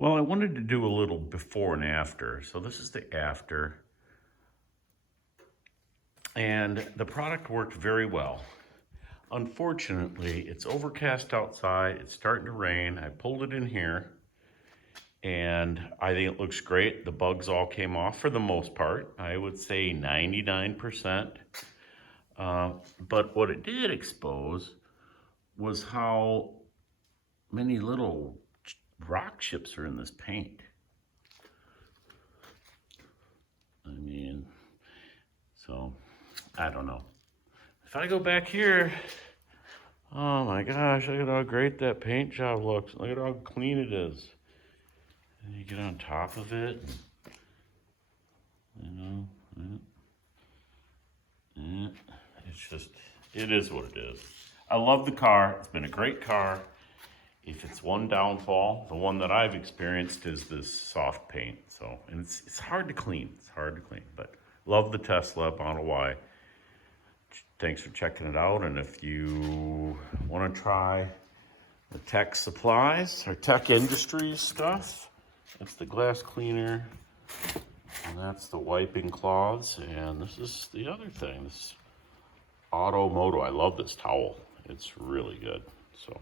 Well, I wanted to do a little before and after. So this is the after. And the product worked very well. Unfortunately, it's overcast outside. It's starting to rain. I pulled it in here and I think it looks great. The bugs all came off for the most part. I would say 99%. But what it did expose was how many little rock chips are in this paint. I mean, so I don't know. If I go back here, oh my gosh, look at how great that paint job looks. Look at how clean it is. And you get on top of it, you know, it's just, it is what it is. I love the car. It's been a great car. If it's one downfall, the one that I've experienced is this soft paint. So, and it's hard to clean. It's hard to clean, but love the Tesla Model Y. Thanks for checking it out. And if you want to try the Tech Supplies or Tech Industries stuff, that's the glass cleaner, and that's the wiping cloths, and this is the other thing. This is Automoto. I love this towel. It's really good. So,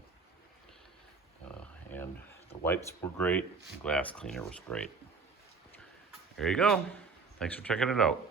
and the wipes were great. The glass cleaner was great. There you go. Thanks for checking it out.